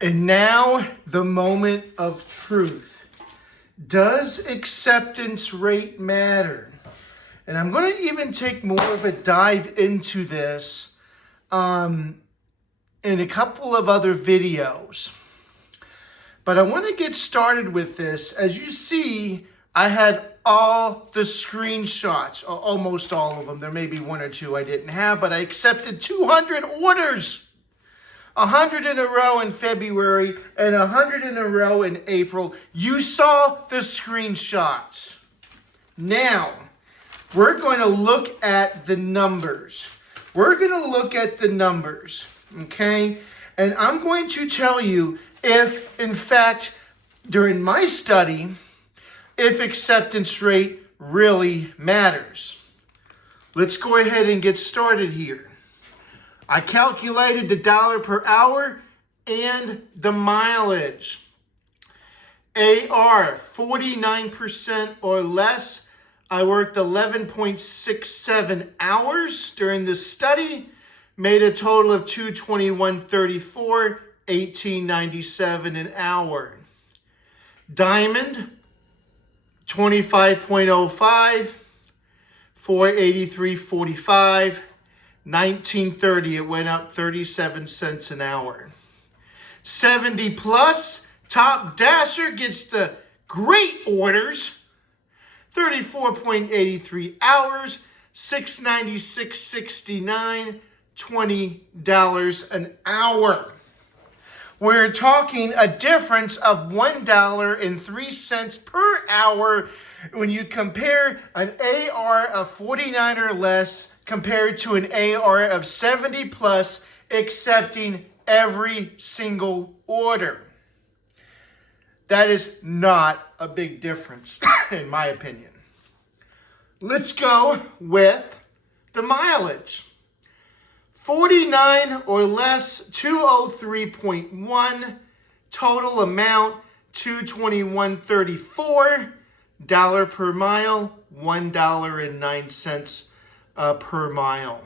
And now the moment of truth. Does acceptance rate matter? And I'm going to even take more of a dive into this in a couple of other videos. But I want to get started with this. As you see, I had all the screenshots, almost all of them. There may be one or two I didn't have, but I accepted 200 orders. 100 in a row in February and 100 in a row in April. You saw the screenshots. Now, we're going to look at the numbers. Okay? And I'm going to tell you if, in fact, during my study, if acceptance rate really matters. Let's go ahead and get started here. I calculated the dollar per hour and the mileage. AR, 49% or less. I worked 11.67 hours during this study. Made a total of $221.34, $18.97 an hour. Diamond, 25.05, $483.45. 1930, it went up 37 cents an hour. 70 plus, top dasher gets the great orders. 34.83 hours, $696.69, $20 an hour. We're talking a difference of $1.03 per hour when you compare an AR of 49 or less compared to an AR of 70 plus, accepting every single order. That is not a big difference, in my opinion. Let's go with the mileage. 49 or less, 203.1. Total amount, $221.34. Dollar per mile, $1.09 per mile.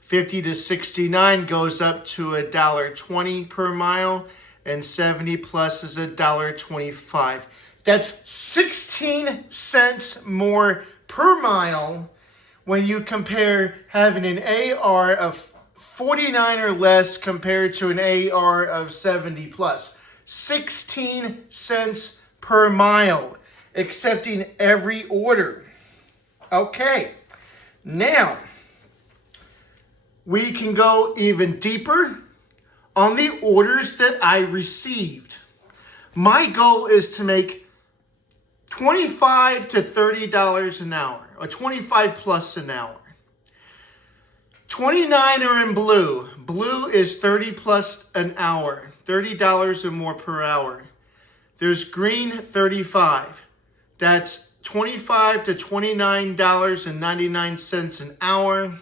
50 to 69 goes up to $1.20 per mile, and 70 plus is $1.25. That's 16 cents more per mile when you compare having an AR of 49 or less compared to an AR of 70 plus. 16 cents per mile, accepting every order. Okay, now we can go even deeper on the orders that I received. My goal is to make $25 to $30 an hour, or 25 plus an hour. 29 are in blue. Blue is 30 plus an hour, $30 or more per hour. There's green, 35. That's $25 to $29.99 an hour.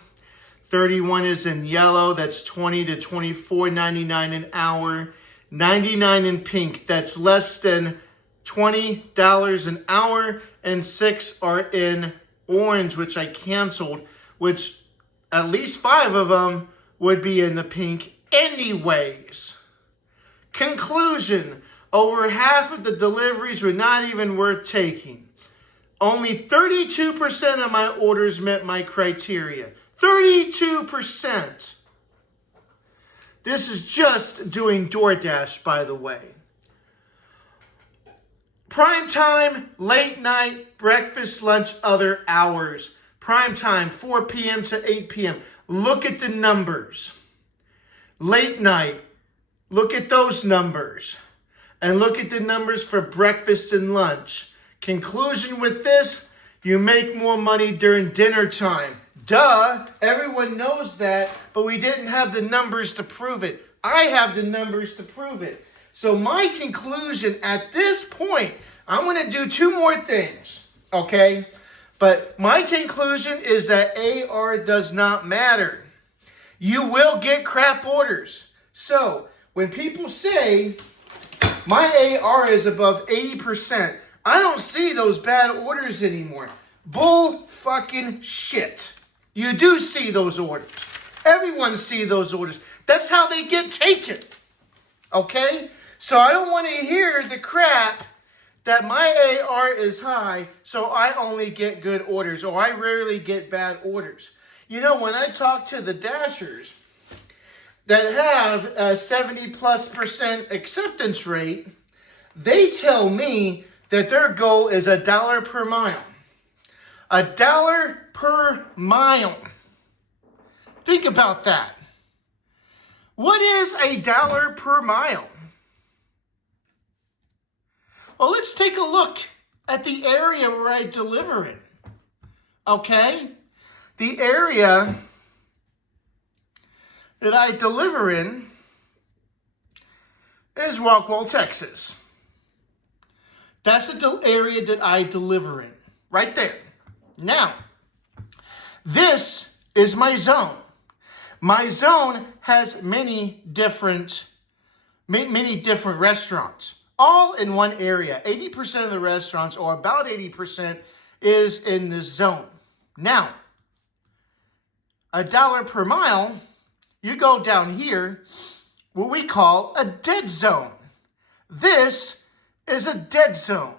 31 is in yellow. That's $20 to $24.99 an hour. 99 in pink. That's less than $20 an hour. And 6 are in orange, which I canceled, which at least 5 of them would be in the pink anyways. Conclusion. Over half of the deliveries were not even worth taking. Only 32% of my orders met my criteria. 32%. This is just doing Doordash, by the way. Prime time, late night, breakfast, lunch, other hours. Prime time, 4 p.m. to 8 p.m. Look at the numbers. Late night, look at those numbers. And look at the numbers for breakfast and lunch. Conclusion with this, you make more money during dinner time. Duh, everyone knows that, but we didn't have the numbers to prove it. I have the numbers to prove it. So my conclusion at this point, I'm going to do 2 more things, okay? But my conclusion is that AR does not matter. You will get crap orders. So when people say my AR is above 80%, I don't see those bad orders anymore. Bull fucking shit. You do see those orders. Everyone see those orders. That's how they get taken. Okay? So I don't want to hear the crap that my AR is high, so I only get good orders, or I rarely get bad orders. You know, when I talk to the Dashers that have a 70+% acceptance rate, they tell me that their goal is $1 per mile. $1 per mile. Think about that. What is $1 per mile? Well, let's take a look at the area where I deliver it. Okay? The area that I deliver in is Rockwall, Texas. That's the area that I deliver in. Right there. Now, this is my zone. My zone has many different restaurants, all in one area. 80% of the restaurants, or about 80%, is in this zone. Now, $1 per mile, you go down here, what we call a dead zone. This is a dead zone.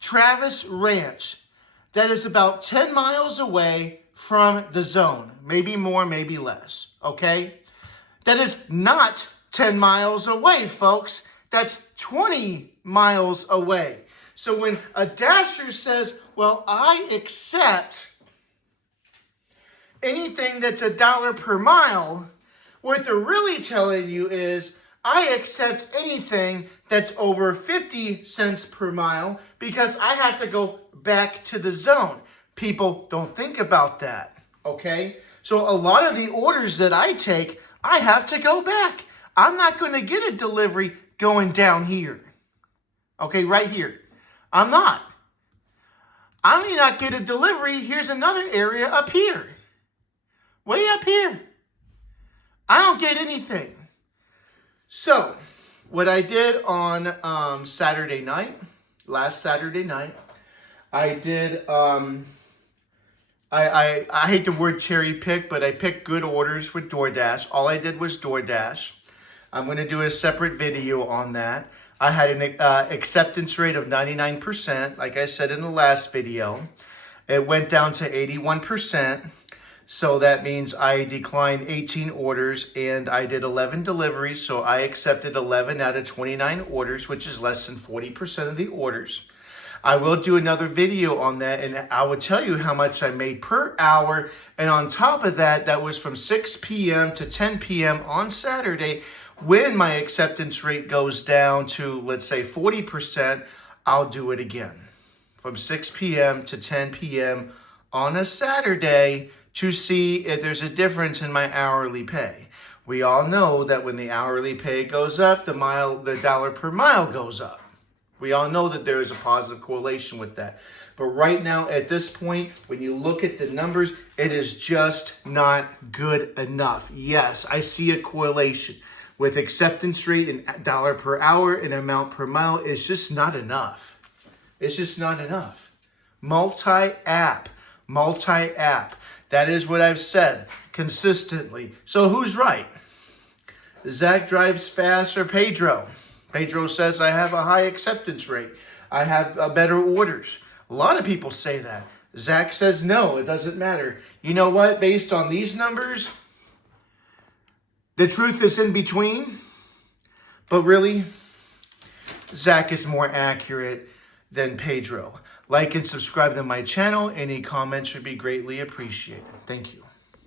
Travis Ranch. That is about 10 miles away from the zone. Maybe more, maybe less. Okay? That is not 10 miles away, folks. That's 20 miles away. So when a Dasher says, well, I accept anything that's $1 per mile, what they're really telling you is, I accept anything that's over 50 cents per mile because I have to go back to the zone. People don't think about that, okay? So a lot of the orders that I take, I have to go back. I'm not going to get a delivery going down here, okay, right here. I'm not. I may not get a delivery. Here's another area up here, way up here. I don't get anything. So, what I did on Saturday night, last Saturday night, I did, I hate the word cherry pick, but I picked good orders with Doordash. All I did was Doordash. I'm going to do a separate video on that. I had an acceptance rate of 99%, like I said in the last video. It went down to 81%. So that means I declined 18 orders and I did 11 deliveries. So I accepted 11 out of 29 orders, which is less than 40% of the orders. I will do another video on that and I will tell you how much I made per hour. And on top of that, that was from 6 p.m. to 10 p.m. on Saturday. When my acceptance rate goes down to, let's say, 40%, I'll do it again. From 6 p.m. to 10 p.m. on a Saturday, to see if there's a difference in my hourly pay. We all know that when the hourly pay goes up, the $1 per mile goes up. We all know that there is a positive correlation with that. But right now, at this point, when you look at the numbers, it is just not good enough. Yes, I see a correlation with acceptance rate and dollar per hour and amount per mile. It's just not enough. It's just not enough. Multi-app. That is what I've said consistently. So who's right? Zach drives fast or Pedro? Pedro says I have a high acceptance rate. I have better orders. A lot of people say that. Zach says no, it doesn't matter. You know what? Based on these numbers, the truth is in between. But really, Zach is more accurate than Pedro. Like and subscribe to my channel. Any comments would be greatly appreciated. Thank you.